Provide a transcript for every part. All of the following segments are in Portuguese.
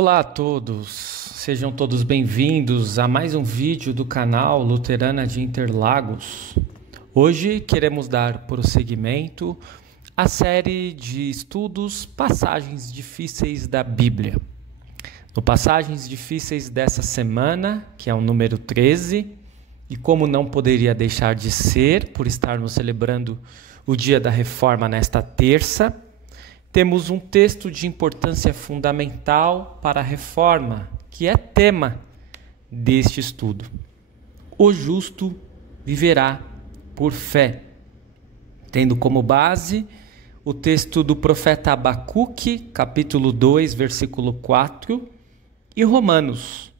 Olá a todos, sejam todos bem-vindos a mais um vídeo do canal Luterana de Interlagos. Hoje queremos dar prosseguimento à série de estudos Passagens Difíceis da Bíblia. No Passagens Difíceis dessa semana, que é o número 13, e como não poderia deixar de ser, por estarmos celebrando o Dia da Reforma nesta terça, temos um texto de importância fundamental para a reforma, que é tema deste estudo. O justo viverá por fé, tendo como base o texto do profeta Abacuque, capítulo 2, versículo 4, e Romanos,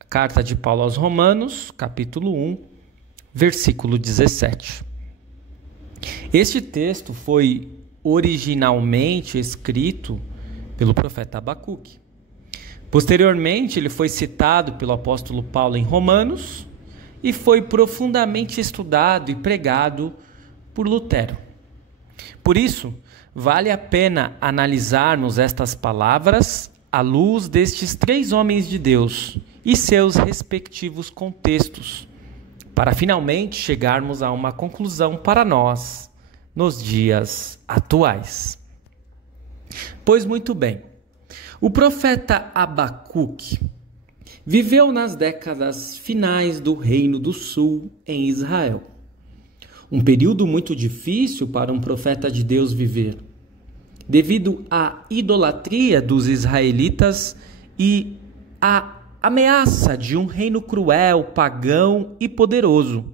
a carta de Paulo aos Romanos, capítulo 1, versículo 17. Este texto foi originalmente escrito pelo profeta Abacuque. Posteriormente, ele foi citado pelo apóstolo Paulo em Romanos e foi profundamente estudado e pregado por Lutero. Por isso, vale a pena analisarmos estas palavras à luz destes três homens de Deus e seus respectivos contextos, para finalmente chegarmos a uma conclusão para nós nos dias atuais. Pois muito bem, o profeta Abacuque viveu nas décadas finais do Reino do Sul em Israel. Um período muito difícil para um profeta de Deus viver, devido à idolatria dos israelitas e à ameaça de um reino cruel, pagão e poderoso,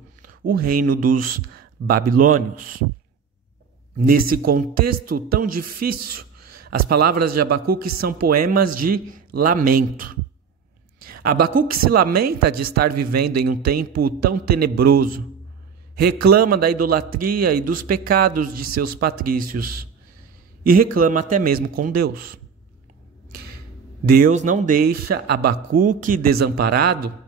o reino dos babilônios. Nesse contexto tão difícil, as palavras de Abacuque são poemas de lamento. Abacuque se lamenta de estar vivendo em um tempo tão tenebroso, reclama da idolatria e dos pecados de seus patrícios e reclama até mesmo com Deus. Deus não deixa Abacuque desamparado.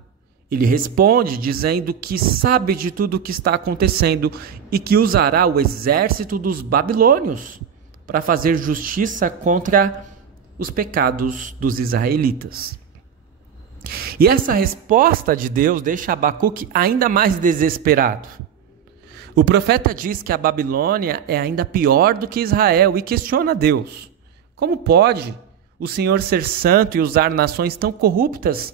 Ele responde dizendo que sabe de tudo o que está acontecendo e que usará o exército dos babilônios para fazer justiça contra os pecados dos israelitas. E essa resposta de Deus deixa Abacuque ainda mais desesperado. O profeta diz que a Babilônia é ainda pior do que Israel e questiona Deus. Como pode o Senhor ser santo e usar nações tão corruptas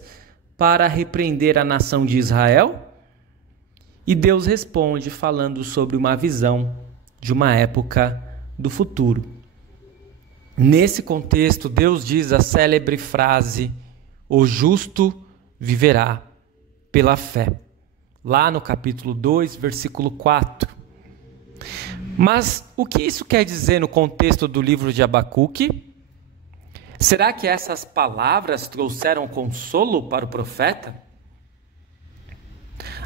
para repreender a nação de Israel? E Deus responde falando sobre uma visão de uma época do futuro. Nesse contexto, Deus diz a célebre frase: "O justo viverá pela fé", lá no capítulo 2, versículo 4. Mas o que isso quer dizer no contexto do livro de Abacuque? Será que essas palavras trouxeram consolo para o profeta?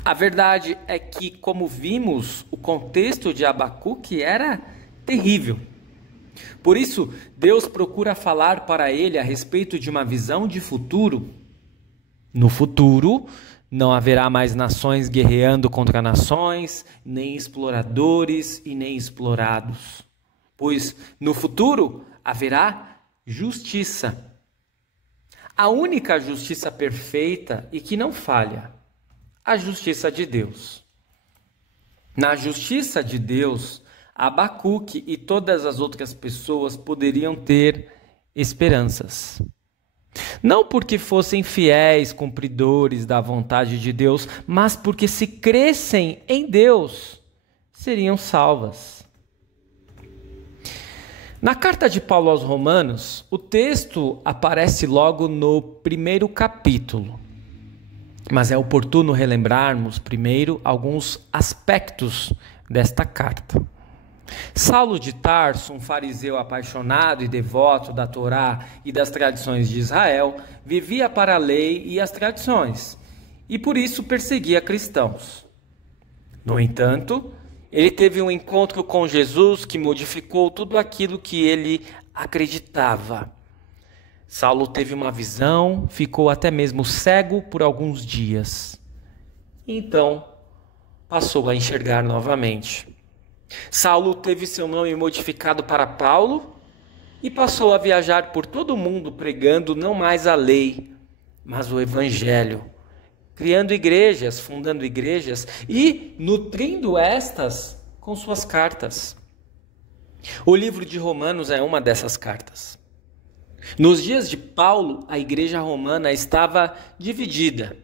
A verdade é que, como vimos, o contexto de Abacuque era terrível. Por isso, Deus procura falar para ele a respeito de uma visão de futuro. No futuro, não haverá mais nações guerreando contra nações, nem exploradores e nem explorados. Pois no futuro haverá justiça. A única justiça perfeita e que não falha, a justiça de Deus. Na justiça de Deus, Abacuque e todas as outras pessoas poderiam ter esperanças. Não porque fossem fiéis cumpridores da vontade de Deus, mas porque se crescem em Deus, seriam salvas. Na carta de Paulo aos Romanos, o texto aparece logo no primeiro capítulo, mas é oportuno relembrarmos primeiro alguns aspectos desta carta. Saulo de Tarso, um fariseu apaixonado e devoto da Torá e das tradições de Israel, vivia para a lei e as tradições, e por isso perseguia cristãos. No entanto, ele teve um encontro com Jesus que modificou tudo aquilo que ele acreditava. Saulo teve uma visão, ficou até mesmo cego por alguns dias. Então, passou a enxergar novamente. Saulo teve seu nome modificado para Paulo e passou a viajar por todo o mundo pregando não mais a lei, mas o evangelho, criando igrejas, fundando igrejas e nutrindo estas com suas cartas. O livro de Romanos é uma dessas cartas. Nos dias de Paulo, a igreja romana estava dividida.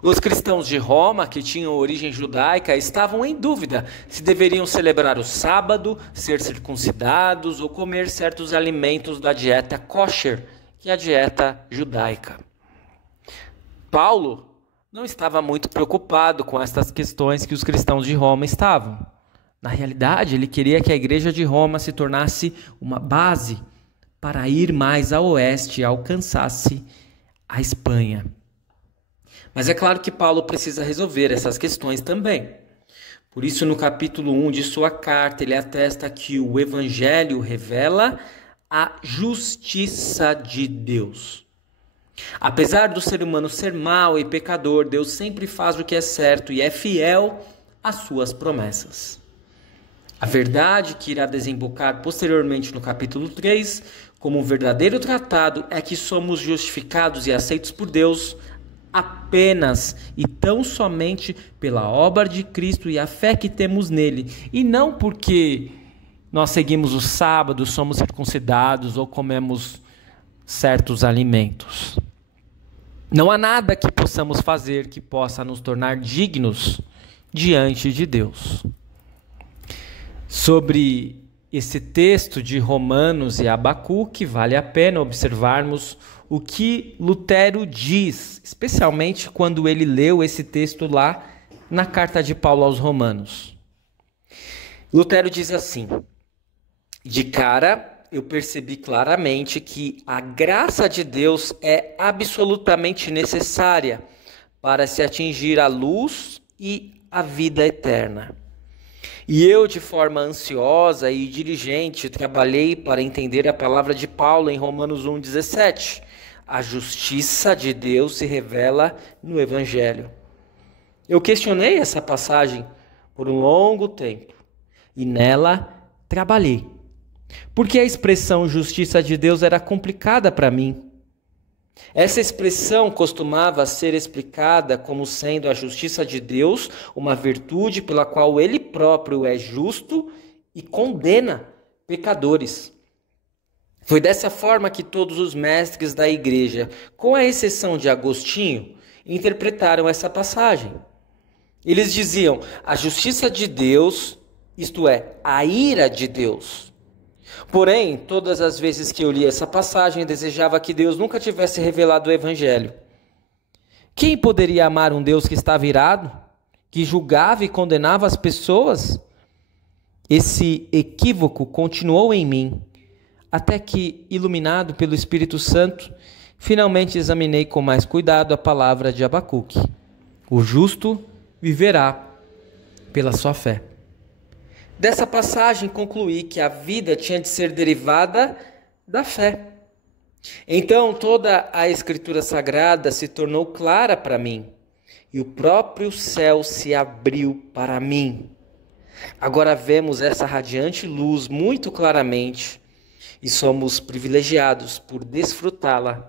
Os cristãos de Roma, que tinham origem judaica, estavam em dúvida se deveriam celebrar o sábado, ser circuncidados ou comer certos alimentos da dieta kosher, que é a dieta judaica. Paulo não estava muito preocupado com estas questões que os cristãos de Roma estavam. Na realidade, ele queria que a igreja de Roma se tornasse uma base para ir mais a oeste e alcançasse a Espanha. Mas é claro que Paulo precisa resolver essas questões também. Por isso, no capítulo 1 de sua carta, ele atesta que o evangelho revela a justiça de Deus. Apesar do ser humano ser mau e pecador, Deus sempre faz o que é certo e é fiel às suas promessas. A verdade que irá desembocar posteriormente no capítulo 3, como um verdadeiro tratado, é que somos justificados e aceitos por Deus apenas e tão somente pela obra de Cristo e a fé que temos nele, e não porque nós seguimos o sábado, somos circuncidados ou comemos certos alimentos. Não há nada que possamos fazer que possa nos tornar dignos diante de Deus. Sobre esse texto de Romanos e Abacuque, vale a pena observarmos o que Lutero diz, especialmente quando ele leu esse texto lá na carta de Paulo aos Romanos. Lutero diz assim: de cara, eu percebi claramente que a graça de Deus é absolutamente necessária para se atingir a luz e a vida eterna. E eu, de forma ansiosa e diligente, trabalhei para entender a palavra de Paulo em Romanos 1,17. A justiça de Deus se revela no Evangelho. Eu questionei essa passagem por um longo tempo e nela trabalhei. Porque a expressão justiça de Deus era complicada para mim. Essa expressão costumava ser explicada como sendo a justiça de Deus, uma virtude pela qual ele próprio é justo e condena pecadores. Foi dessa forma que todos os mestres da igreja, com a exceção de Agostinho, interpretaram essa passagem. Eles diziam: a justiça de Deus, isto é, a ira de Deus. Porém, todas as vezes que eu li essa passagem, desejava que Deus nunca tivesse revelado o Evangelho. Quem poderia amar um Deus que estava irado, que julgava e condenava as pessoas? Esse equívoco continuou em mim, até que, iluminado pelo Espírito Santo, finalmente examinei com mais cuidado a palavra de Abacuque. O justo viverá pela sua fé. Dessa passagem concluí que a vida tinha de ser derivada da fé. Então toda a Escritura Sagrada se tornou clara para mim, e o próprio céu se abriu para mim. Agora vemos essa radiante luz muito claramente e somos privilegiados por desfrutá-la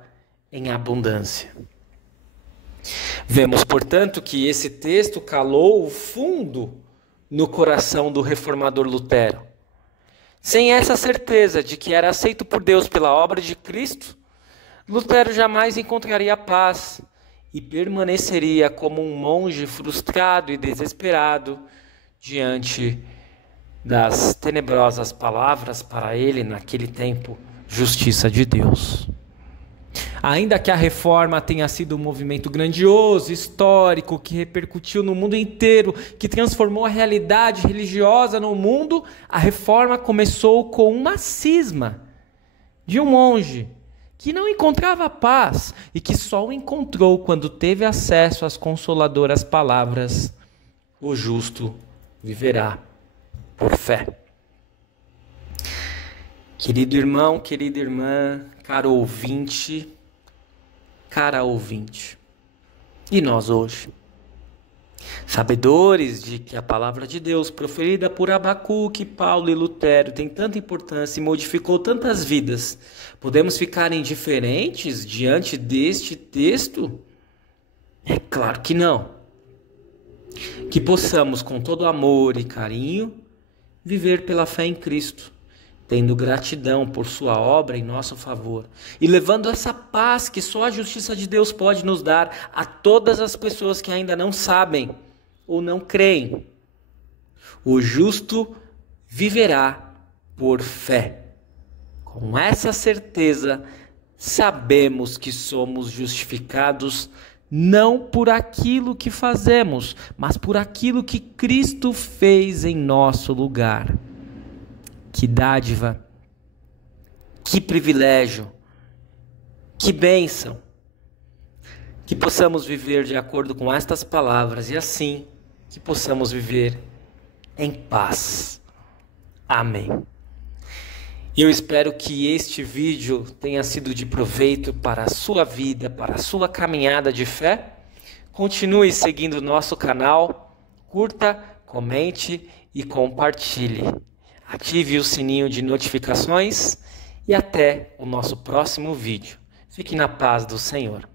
em abundância. Vemos, portanto, que esse texto calou o fundo no coração do reformador Lutero. Sem essa certeza de que era aceito por Deus pela obra de Cristo, Lutero jamais encontraria paz e permaneceria como um monge frustrado e desesperado diante das tenebrosas palavras para ele, naquele tempo, justiça de Deus. Ainda que a reforma tenha sido um movimento grandioso, histórico, que repercutiu no mundo inteiro, que transformou a realidade religiosa no mundo, a reforma começou com uma cisma de um monge que não encontrava paz e que só o encontrou quando teve acesso às consoladoras palavras: o justo viverá por fé. Querido irmão, querida irmã, caro ouvinte, cara ouvinte, e nós hoje? Sabedores de que a palavra de Deus, proferida por Abacuque, Paulo e Lutero, tem tanta importância e modificou tantas vidas, podemos ficar indiferentes diante deste texto? É claro que não. Que possamos, com todo amor e carinho, viver pela fé em Cristo, tendo gratidão por sua obra em nosso favor e levando essa paz que só a justiça de Deus pode nos dar a todas as pessoas que ainda não sabem ou não creem. O justo viverá por fé. Com essa certeza, sabemos que somos justificados não por aquilo que fazemos, mas por aquilo que Cristo fez em nosso lugar. Que dádiva, que privilégio, que bênção. Que possamos viver de acordo com estas palavras e assim que possamos viver em paz. Amém. Eu espero que este vídeo tenha sido de proveito para a sua vida, para a sua caminhada de fé. Continue seguindo o nosso canal, curta, comente e compartilhe. Ative o sininho de notificações e até o nosso próximo vídeo. Fique na paz do Senhor.